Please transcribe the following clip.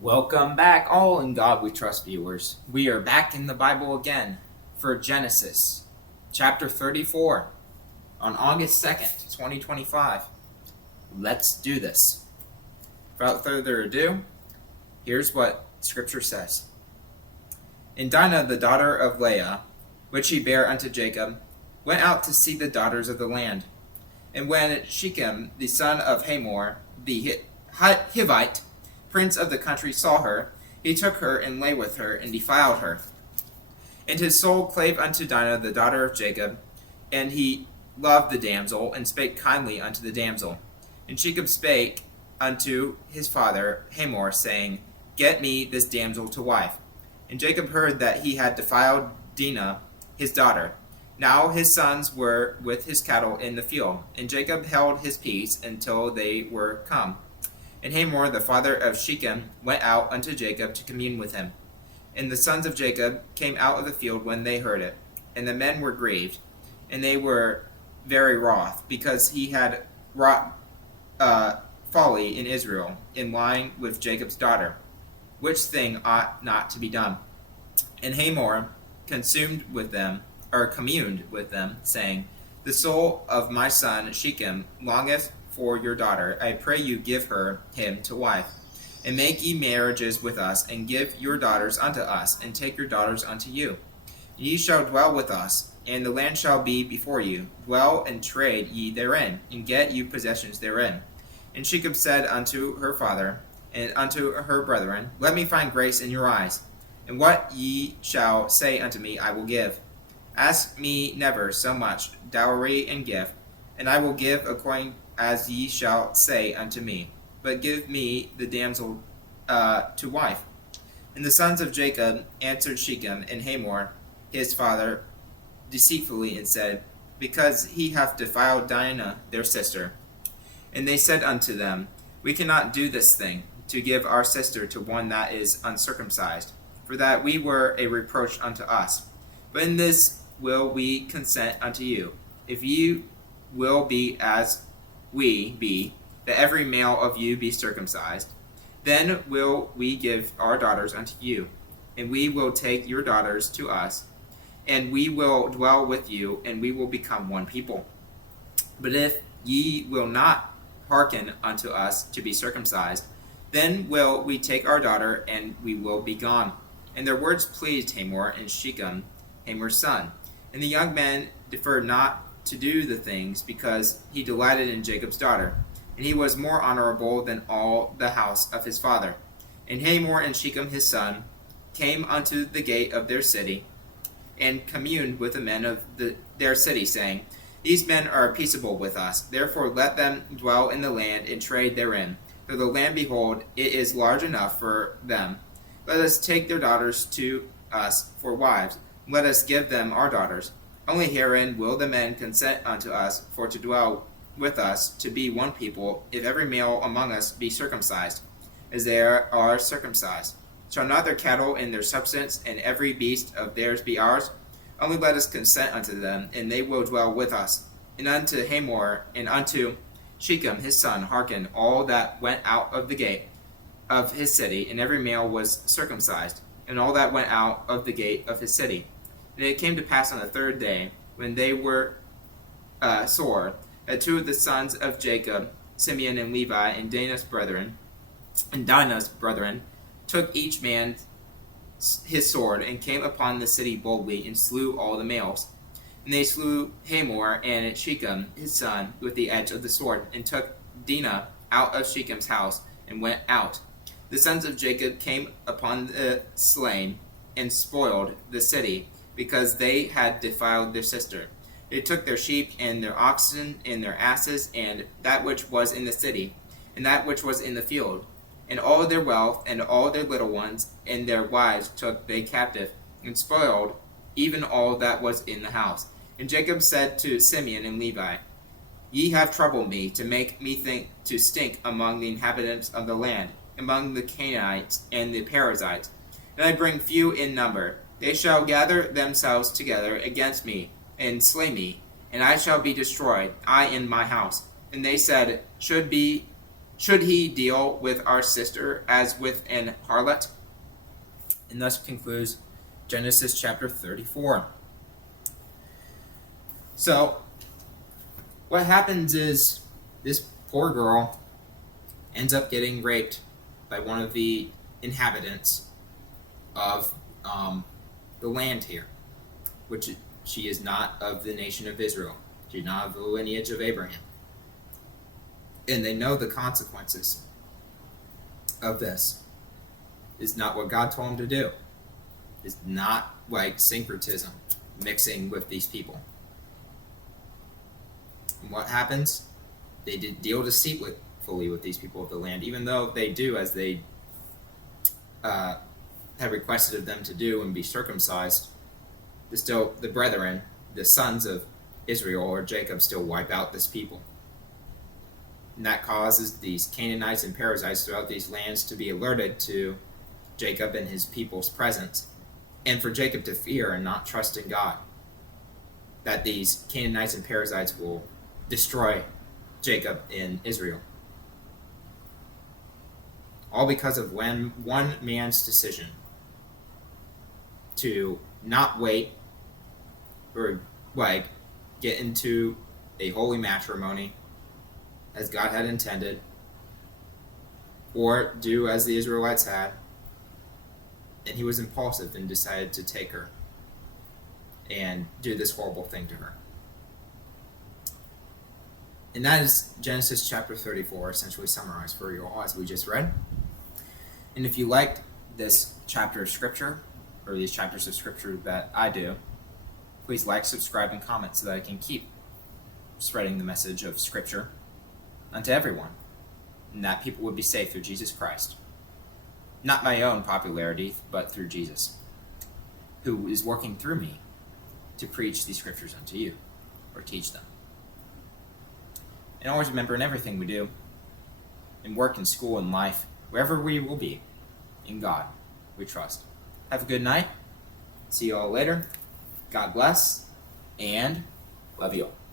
Welcome back, all in God we trust viewers. We are back in the Bible again for Genesis chapter 34 on August 2nd, 2025. Let's do this. Without further ado, here's what Scripture says. And Dinah, the daughter of Leah, which he bare unto Jacob, went out to see the daughters of the land. And when Shechem, the son of Hamor, the Hivite, prince of the country, saw her, he took her and lay with her and defiled her. And his soul clave unto Dinah the daughter of Jacob, and he loved the damsel, and spake kindly unto the damsel. And Shechem spake unto his father Hamor, saying, Get me this damsel to wife. And Jacob heard that he had defiled Dinah his daughter. Now his sons were with his cattle in the field, and Jacob held his peace until they were come. And Hamor, the father of Shechem, went out unto Jacob to commune with him. And the sons of Jacob came out of the field when they heard it. And the men were grieved, and they were very wroth, because he had wrought folly in Israel, in lying with Jacob's daughter, which thing ought not to be done. And Hamor communed with them, saying, The soul of my son Shechem longeth for your daughter. I pray you give him to wife, and make ye marriages with us, and give your daughters unto us, and take your daughters unto you. And ye shall dwell with us, and the land shall be before you. Dwell and trade ye therein, and get you possessions therein. And Shechem said unto her father, and unto her brethren, Let me find grace in your eyes, and what ye shall say unto me I will give. Ask me never so much dowry and gift, and I will give according as ye shall say unto me. But give me the damsel to wife. And the sons of Jacob answered Shechem and Hamor his father deceitfully, and said, Because he hath defiled Dinah their sister. And they said unto them, We cannot do this thing, to give our sister to one that is uncircumcised, for that we were a reproach unto us. But in this will we consent unto you, if ye will be as we be, that every male of you be circumcised. Then will we give our daughters unto you, and we will take your daughters to us, and we will dwell with you, and we will become one people. But if ye will not hearken unto us to be circumcised, then will we take our daughter, and we will be gone. And their words pleased Hamor and Shechem, Hamor's son. And the young man deferred not to do the things, because he delighted in Jacob's daughter, and he was more honorable than all the house of his father. And Hamor and Shechem his son came unto the gate of their city, and communed with the men of their city, saying, These men are peaceable with us, therefore let them dwell in the land and trade therein. For the land, behold, it is large enough for them. Let us take their daughters to us for wives, let us give them our daughters. Only herein will the men consent unto us for to dwell with us, to be one people, if every male among us be circumcised, as they are circumcised. Shall not their cattle and their substance and every beast of theirs be ours? Only let us consent unto them, and they will dwell with us. And unto Hamor and unto Shechem his son hearken all that went out of the gate of his city, and every male was circumcised, and all that went out of the gate of his city. And it came to pass on the third day, when they were sore, that two of the sons of Jacob, Simeon and Levi, and Dinah's brethren, took each man his sword, and came upon the city boldly, and slew all the males. And they slew Hamor and Shechem his son with the edge of the sword, and took Dinah out of Shechem's house, and went out. The sons of Jacob came upon the slain, and spoiled the city, because they had defiled their sister. They took their sheep and their oxen and their asses, and that which was in the city, and that which was in the field, and all their wealth, and all their little ones, and their wives took they captive, and spoiled even all that was in the house. And Jacob said to Simeon and Levi, Ye have troubled me, to make me think to stink among the inhabitants of the land, among the Canaanites and the Perizzites, and I bring few in number. They shall gather themselves together against me, and slay me, and I shall be destroyed, I and my house. And they said, Should be Should he deal with our sister as with an harlot? And thus concludes Genesis chapter 34. So, what happens is this poor girl ends up getting raped by one of the inhabitants of the land here, which she is not of the nation of Israel. She's not of the lineage of Abraham. And they know the consequences of this. It's not what God told them to do. It's not like syncretism, mixing with these people. And what happens? They deal deceitfully with these people of the land, even though they do as they have requested of them to do and be circumcised. Still, the brethren, the sons of Israel or Jacob, still wipe out this people. And that causes these Canaanites and Perizzites throughout these lands to be alerted to Jacob and his people's presence, and for Jacob to fear and not trust in God, that these Canaanites and Perizzites will destroy Jacob in Israel. All because of one man's decision to not wait or get into a holy matrimony as God had intended, or do as the Israelites had, and he was impulsive and decided to take her and do this horrible thing to her. And that is Genesis chapter 34, essentially summarized for you all as we just read. And if you liked this chapter of Scripture, or these chapters of Scripture that I do, please like, subscribe, and comment so that I can keep spreading the message of Scripture unto everyone, and that people would be saved through Jesus Christ. Not my own popularity, but through Jesus, who is working through me to preach these Scriptures unto you, or teach them. And always remember, in everything we do, in work, in school, in life, wherever we will be, in God we trust. Have a good night. See you all later. God bless, and love you all.